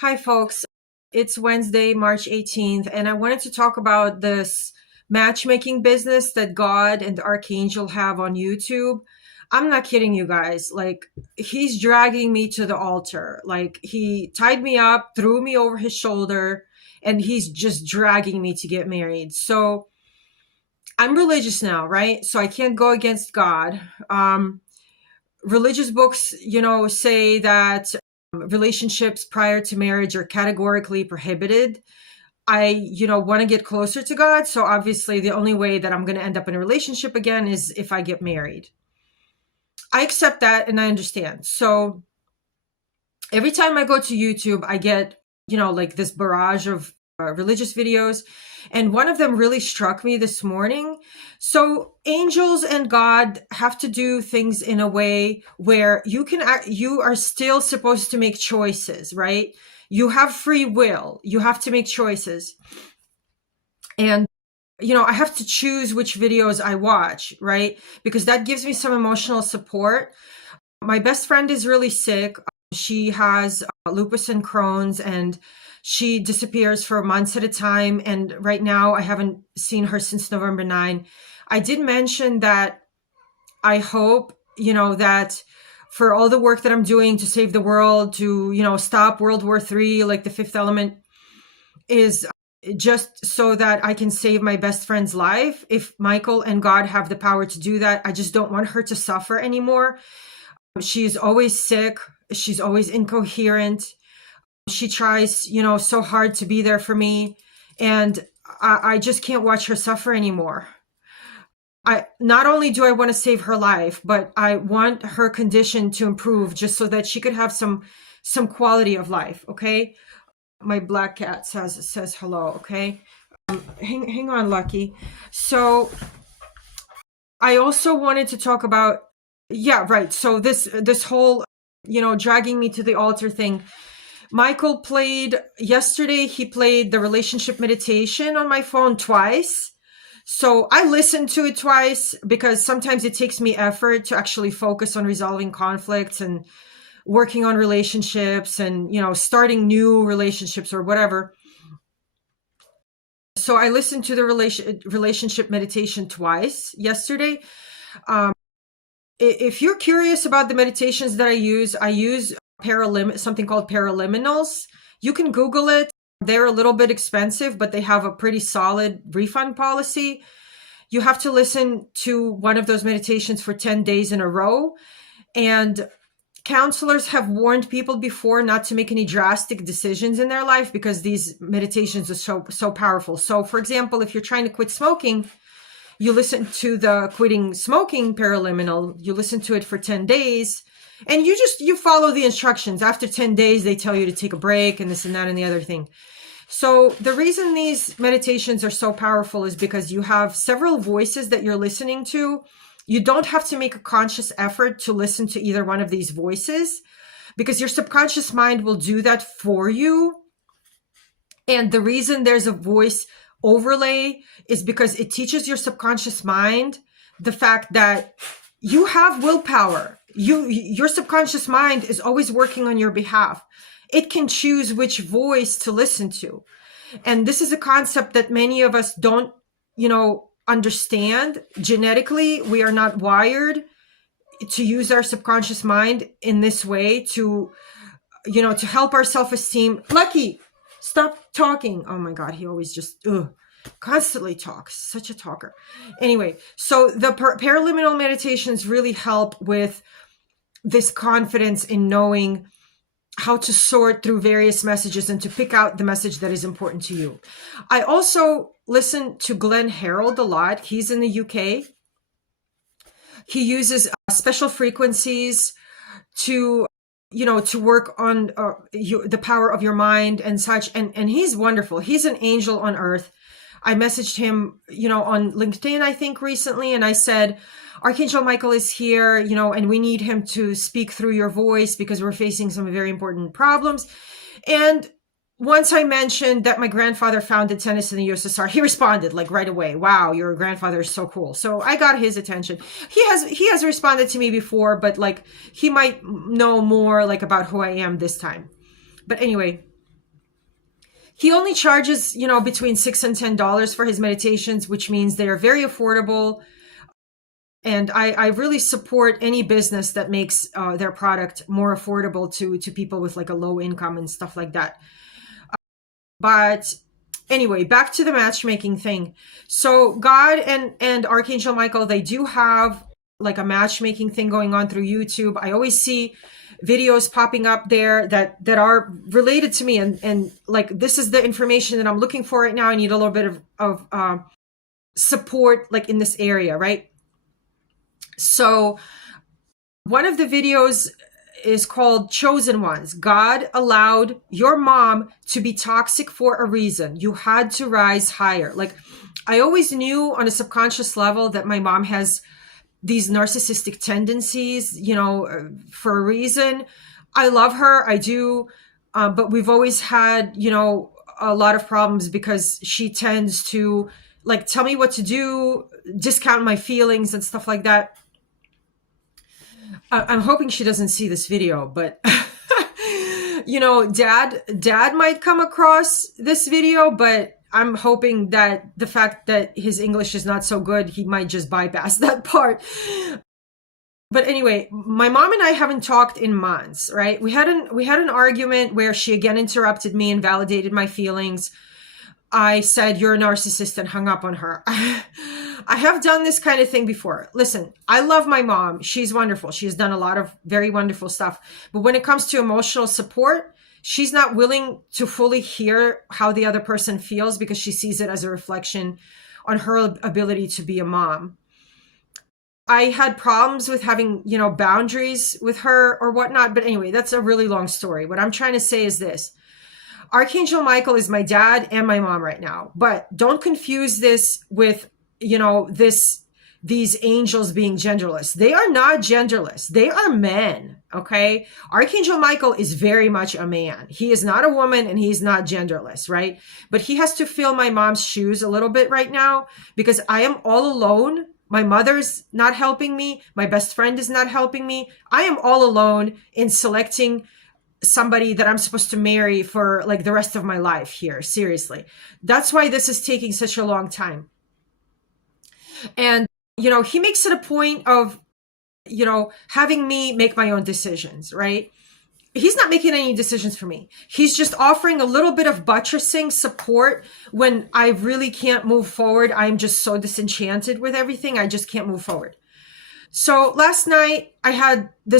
Hi, folks. It's Wednesday, March 18th, and I wanted to talk about this matchmaking business that God and the Archangel have on YouTube. I'm not kidding you guys. Like, he's dragging me to the altar. Like, he tied me up, threw me over his shoulder, and he's just dragging me to get married. So, I'm religious now, right? So, I can't go against God. Religious books, say that relationships prior to marriage are categorically prohibited. I, want to get closer to God. So obviously the only way that I'm going to end up in a relationship again is if I get married. I accept that and I understand. So every time I go to YouTube, I get, like this barrage of religious videos. And one of them really struck me this morning. So angels and God have to do things in a way where you are still supposed to make choices, right? You have free will. You have to make choices. And I have to choose which videos I watch, right? Because that gives me some emotional support. My best friend is really sick. She has lupus and Crohn's, and she disappears for months at a time. And right now, I haven't seen her since November 9. I did mention that I hope, that for all the work that I'm doing to save the world, to, stop World War III, like the fifth element, is just so that I can save my best friend's life. If Michael and God have the power to do that, I just don't want her to suffer anymore. She's always sick. She's always incoherent. She tries, so hard to be there for me. And I just can't watch her suffer anymore. Not only do I want to save her life, but I want her condition to improve just so that she could have some quality of life. Okay. My black cat says hello. Okay. Hang on, Lucky. So I also wanted to talk about, yeah, right. So this whole, dragging me to the altar thing. Michael yesterday, he played the relationship meditation on my phone twice. So I listened to it twice because sometimes it takes me effort to actually focus on resolving conflicts and working on relationships and, starting new relationships or whatever. So I listened to the relationship meditation twice yesterday. If you're curious about the meditations that I use something called paraliminals. You can Google it. They're a little bit expensive, but they have a pretty solid refund policy. You have to listen to one of those meditations for 10 days in a row. And counselors have warned people before not to make any drastic decisions in their life because these meditations are so powerful. So for example, if you're trying to quit smoking, you listen to the quitting smoking paraliminal, you listen to it for 10 days, and you follow the instructions. After 10 days, they tell you to take a break and this and that and the other thing. So the reason these meditations are so powerful is because you have several voices that you're listening to. You don't have to make a conscious effort to listen to either one of these voices because your subconscious mind will do that for you. And the reason there's a voice overlay is because it teaches your subconscious mind the fact that you have willpower. Your subconscious mind is always working on your behalf. It can choose which voice to listen to. And this is a concept that many of us don't, understand. Genetically, we are not wired to use our subconscious mind in this way to help our self-esteem. Lucky, stop talking. Oh my God, he always just constantly talks. Such a talker. Anyway, so the paraliminal meditations really help with this confidence in knowing how to sort through various messages and to pick out the message that is important to you. I also listen to Glenn Harrold a lot. He's in the UK. He uses special frequencies to work on the power of your mind and such. And he's wonderful. He's an angel on earth. I messaged him, on LinkedIn, I think recently. And I said, Archangel Michael is here, and we need him to speak through your voice because we're facing some very important problems. And once I mentioned that my grandfather founded tennis in the USSR, he responded like right away. Wow, your grandfather is so cool. So I got his attention. He has responded to me before, but like he might know more like about who I am this time. But anyway, He only charges, between $6 and $10 for his meditations, which means they are very affordable. And I really support any business that makes their product more affordable to people with like a low income and stuff like that. But anyway, back to the matchmaking thing. So God and Archangel Michael, they do have like a matchmaking thing going on through YouTube. I always see videos popping up there that are related to me, and like, this is the information that I'm looking for right now. I need a little bit of support like in this area, right? So one of the videos is called Chosen Ones. God allowed your mom to be toxic for a reason. You had to rise higher. Like, I always knew on a subconscious level that my mom has these narcissistic tendencies, for a reason. I love her. I do. But we've always had, a lot of problems because she tends to like tell me what to do, discount my feelings and stuff like that. I'm hoping she doesn't see this video, but dad might come across this video, but I'm hoping that the fact that his English is not so good, he might just bypass that part. But anyway, my mom and I haven't talked in months, right? We had an argument where she again interrupted me and validated my feelings. I said, "You're a narcissist," and hung up on her. I have done this kind of thing before. Listen, I love my mom. She's wonderful. She has done a lot of very wonderful stuff. But when it comes to emotional support, she's not willing to fully hear how the other person feels because she sees it as a reflection on her ability to be a mom. I had problems with having, boundaries with her or whatnot. But anyway, that's a really long story. What I'm trying to say is this. Archangel Michael is my dad and my mom right now. But don't confuse this with, these angels being genderless. They are not genderless. They are men, okay? Archangel Michael is very much a man. He is not a woman and he's not genderless, right? But he has to fill my mom's shoes a little bit right now because I am all alone. My mother's not helping me. My best friend is not helping me. I am all alone in selecting somebody that I'm supposed to marry for like the rest of my life here. Seriously. That's why this is taking such a long time. And, he makes it a point of, having me make my own decisions, right? He's not making any decisions for me. He's just offering a little bit of buttressing support when I really can't move forward. I'm just so disenchanted with everything. I just can't move forward. So last night I had this